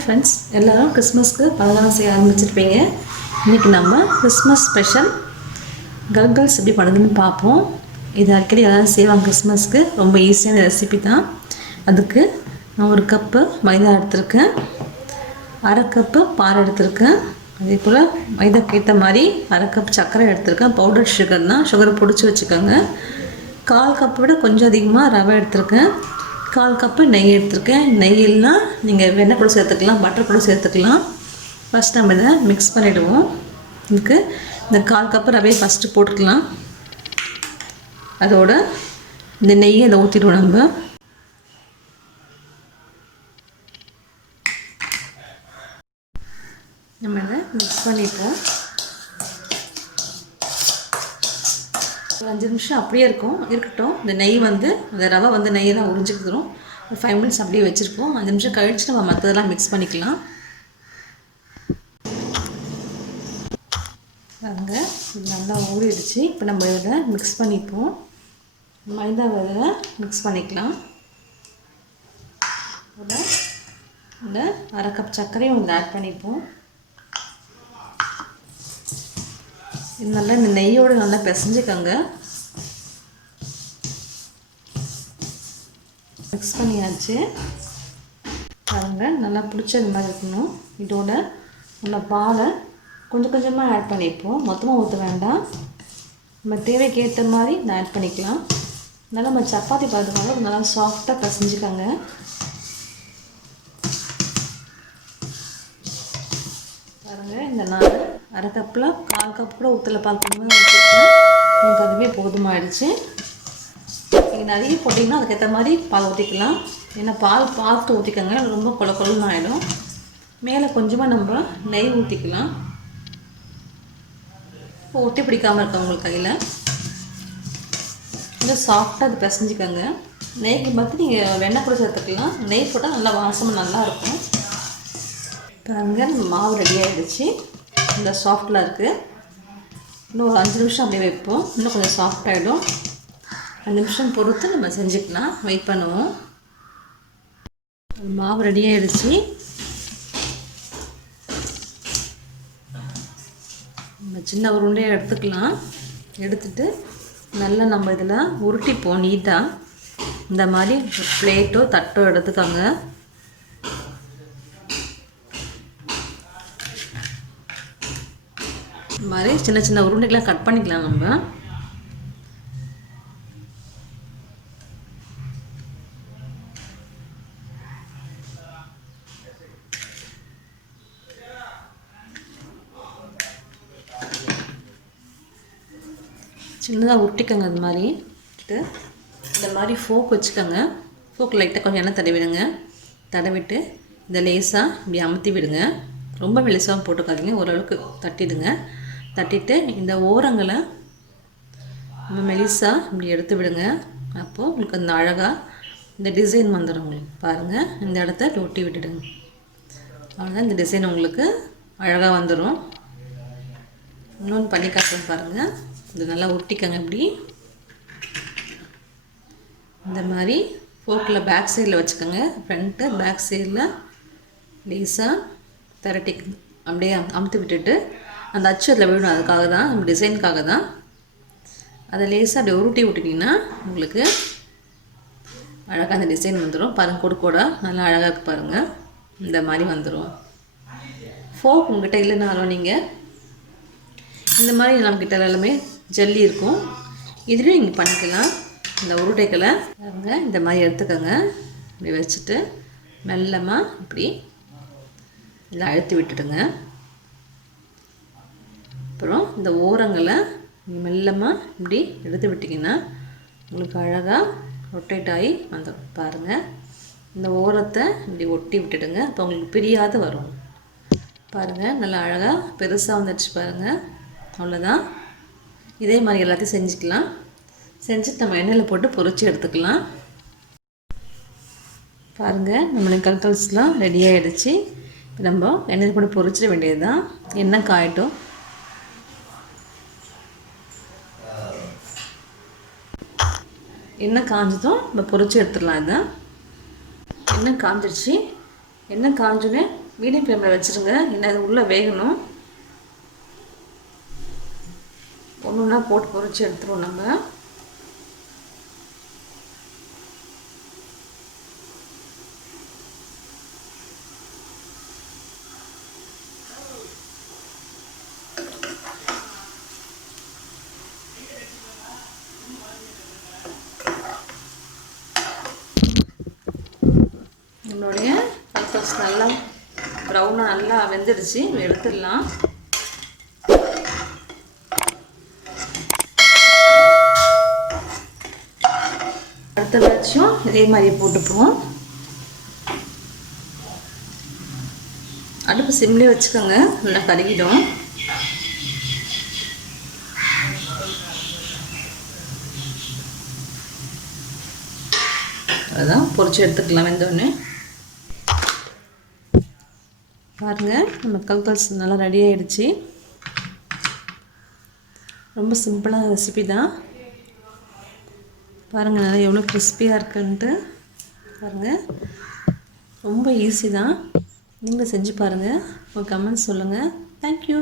Hi friends, எல்லோரும் கிறிஸ்மஸ்க்கு பலகாரம் செய்ய ஆரம்பிச்சிருப்பீங்க. இன்றைக்கி நம்ம கிறிஸ்மஸ் ஸ்பெஷல் கல்கல்ஸ் எப்படி பண்ணுறதுன்னு பார்ப்போம். இது அடிக்கடி எல்லோரும் செய்வாங்க கிறிஸ்மஸ்க்கு. ரொம்ப ஈஸியான ரெசிபி தான். அதுக்கு நான் 1 கப்பு மைதா எடுத்திருக்கேன், 1/2 கப்பு பால் எடுத்திருக்கேன். அதே போல் மைதாக்கு ஏற்ற மாதிரி 1/2 கப் சர்க்கரை எடுத்திருக்கேன். பவுடர் சுகர் தான், சுகரை பிடிச்சி வச்சுக்கோங்க. 1/4 கப்பை விட கொஞ்சம் அதிகமாக ரவை எடுத்திருக்கேன். 1/4 கப்பு நெய் எடுத்திருக்கேன். நெய்யெல்லாம் நீங்கள் வெண்ணெய் கூட சேர்த்துக்கலாம், பட்டர் கூட சேர்த்துக்கலாம். ஃபஸ்ட் நம்ம இதை மிக்ஸ் பண்ணிவிடுவோம். இதுக்கு இந்த 1/4 கப்பு ரவையை ஃபஸ்ட்டு போட்டுக்கலாம். அதோட இந்த நெய்யை இதை ஊற்றிடுவோம். நம்ம இதை மிக்ஸ் பண்ணிப்போம். ஒரு 5 நிமிஷம் அப்படியே இருக்கட்டும். இந்த நெய் இந்த ரவை நெய்யெல்லாம் உறிஞ்சிக்கிறோம். ஒரு 5 மினிட்ஸ் அப்படியே வச்சுருப்போம். 5 நிமிஷம் கழிச்சு நம்ம மற்றதெல்லாம் மிக்ஸ் பண்ணிக்கலாம். பாருங்க, இது நல்லா ஊறிடுச்சு. இப்போ நம்ம இதை மிக்ஸ் பண்ணிப்போம். மைதாவை மிக்ஸ் பண்ணிக்கலாம். இந்த 1/2 கப் சர்க்கரையும் ஆட் பண்ணிப்போம். இது நல்லா இந்த நெய்யோடு நல்லா பிசைஞ்சுக்கோங்க. மிக்ஸ் பண்ணியாச்சு. பாருங்கள், நல்லா பிடிச்சது மாதிரி இருக்கணும். இதோட நம்ம பாலை கொஞ்சம் கொஞ்சமாக ஆட் பண்ணிப்போம். மொத்தமாக ஊற்ற வேண்டாம். நம்ம தேவைக்கு ஏற்ற மாதிரி இதை ஆட் பண்ணிக்கலாம். நல்லா நம்ம சப்பாத்தி பார்த்துக்கோங்க, நல்லா சாஃப்டாக பிசைஞ்சுக்கோங்க. பாருங்கள், இந்த நான் 1/2 கப்பில் 1/4 கப் கூட ஊற்றலை, பால் கொஞ்சமாக ஊற்றிருக்கேன். எனக்கு அதுவே போதுமாகிடுச்சு. நீங்கள் நிறைய போட்டிங்கன்னா அதுக்கேற்ற மாதிரி பால் ஊற்றிக்கலாம். ஏன்னா பால் பார்த்து ஊற்றிக்கோங்க, ரொம்ப கொலன்னு ஆகிடும். மேலே கொஞ்சமாக நம்ம நெய் ஊற்றிக்கலாம். இப்போ ஒட்டி பிடிக்காமல் இருக்க உங்களுக்கு கையில் கொஞ்சம் சாஃப்டாக அது பிசைஞ்சிக்கோங்க. நெய்க்கு பார்த்து நீங்கள் வெண்ணெய் கூட சேர்த்துக்கலாம். நெய் போட்டால் நல்லா வாசமாக நல்லாயிருக்கும். பாருங்கள், மாவு ரெடி ஆகிடுச்சு. இந்த சாஃப்டில் இருக்குது. இன்னும் ஒரு 5 நிமிஷம் அப்படியே வைப்போம். இன்னும் கொஞ்சம் சாஃப்டாகிடும். 5 நிமிஷம் பொறுத்து நம்ம செஞ்சுக்கலாம். வெயிட் பண்ணுவோம். மாவு ரெடி ஆகிடுச்சு. நம்ம சின்ன உருண்டையாக எடுத்துக்கலாம். எடுத்துட்டு நல்லா நம்ம இதில் உருட்டிப்போம் நீட்டாக. இந்த மாதிரி ஒரு பிளேட்டோ தட்டோ எடுத்துக்கோங்க. இந்த மாதிரி சின்ன சின்ன உருண்டைகளாக கட் பண்ணிக்கலாம். நம்ம சின்னதாக உருட்டிக்கோங்க. அது மாதிரி இந்த மாதிரி ஃபோக் வச்சுக்கோங்க. ஃபோக் லைட்டாக கொஞ்சம் எண்ணெய் தடவிடுங்க. தடவிட்டு இதை லேசாக இப்படி அமுத்தி விடுங்க. ரொம்ப மெலிசாகவும் போட்டுக்காதீங்க, ஓரளவுக்கு தட்டிடுங்க. தட்டிட்டு இந்த ஓரங்களை நம்ம மெலிசாக இப்படி எடுத்து விடுங்க. அப்போது உங்களுக்கு அந்த அழகாக இந்த டிசைன் வந்துடும். உங்களுக்கு பாருங்கள், இந்த இடத்த ஒட்டி விட்டுடுங்க. அவ்வளோதான், இந்த டிசைன் உங்களுக்கு அழகாக வந்துடும். இன்னொன்று பண்ணி காட்டுறேன் பாருங்கள். இது நல்லா ஒட்டிக்கங்க. இப்படி இந்த மாதிரி ஃபோக்கில் பேக் சைடில் வச்சுக்கோங்க. ஃப்ரண்ட்டு பேக் சைடில் லேசாக திரட்டி அப்படியே அமுத்தி விட்டுட்டு அந்த அச்சு அதில் விடணும். அதுக்காக தான், நம்ம டிசைனுக்காக தான். அதை லேசாக அப்படியே உருட்டி விட்டிங்கன்னா உங்களுக்கு அழகாக அந்த டிசைன் வந்துடும். பாருங்கள், கொடுக்கூடா நல்லா அழகாக இருக்குது. பாருங்கள், இந்த மாதிரி வந்துடும். ஃபோக் உங்கள்கிட்ட இல்லைனாலும் நீங்கள் இந்த மாதிரி நம்மக்கிட்ட எல்லாமே ஜல்லி இருக்கும், இதுலேயும் நீங்கள் பண்ணிக்கலாம். இந்த உருட்டைகளை பாருங்கள், இந்த மாதிரி எடுத்துக்கோங்க. இப்படி வச்சுட்டு மெல்லமாக இப்படி இதில் அழுத்தி விட்டுடுங்க. அப்புறம் இந்த ஓரங்களை மெல்லமாக இப்படி எடுத்து விட்டிங்கன்னா உங்களுக்கு அழகாக ரொட்டேட் ஆகி வந்துடும். பாருங்கள், இந்த ஓரத்தை இப்படி ஒட்டி விட்டுடுங்க. அப்போ உங்களுக்கு பிரியாத வரும். பாருங்கள், நல்லா அழகாக பெருசாக வந்துடுச்சு. பாருங்கள், அவ்வளோதான். இதே மாதிரி எல்லாத்தையும் செஞ்சுக்கலாம். செஞ்சுட்டு நம்ம எண்ணெயில் போட்டு பொரிச்சு எடுத்துக்கலாம். பாருங்கள், நம்மளுக்கு கல்கல்ஸ்லாம் ரெடி ஆகிடுச்சு. இப்போ நம்ம எண்ணெயில் போட்டு பொரிச்சிட வேண்டியது தான். எண்ணெய் காயட்டும். எண்ணெய் காஞ்சதும் நம்ம பொரிச்சு எடுத்துடலாம். இதை எண்ணெய் காஞ்சிடுச்சு. எண்ணெய் காஞ்சோடனே மீடியம் ஃப்ளேமில் வச்சுருங்க. ஏன்னா அது உள்ளே வேகணும். ஒன்று ஒன்றா போட்டு பொரிச்சு எடுத்துருவோம் நம்ம. நம்மளுடைய கல்கல்ஸ் நல்லா ப்ரௌனாக நல்லா வெந்துடுச்சு. எடுத்துடலாம். அடுத்த பேட்சும் இதே மாதிரி போட்டுப்போம். அடுப்பு சிம்லேயே வச்சுக்கோங்க, நல்லா கருகிடும். அதுதான் பொரிச்சு எடுத்துக்கலாம் வெந்தோடனே. பாருங்கள், நம்ம கல்கல்ஸ் நல்லா ரெடி ஆகிடுச்சு. ரொம்ப சிம்பிளான ரெசிபி தான். பாருங்கள் நல்லா எவ்வளோ கிறிஸ்பியாக இருக்குன்ட்டு. பாருங்கள், ரொம்ப ஈஸி தான். நீங்களும் செஞ்சு பாருங்கள். உங்கள் கமெண்ட்ஸ் சொல்லுங்கள். தேங்க்யூ.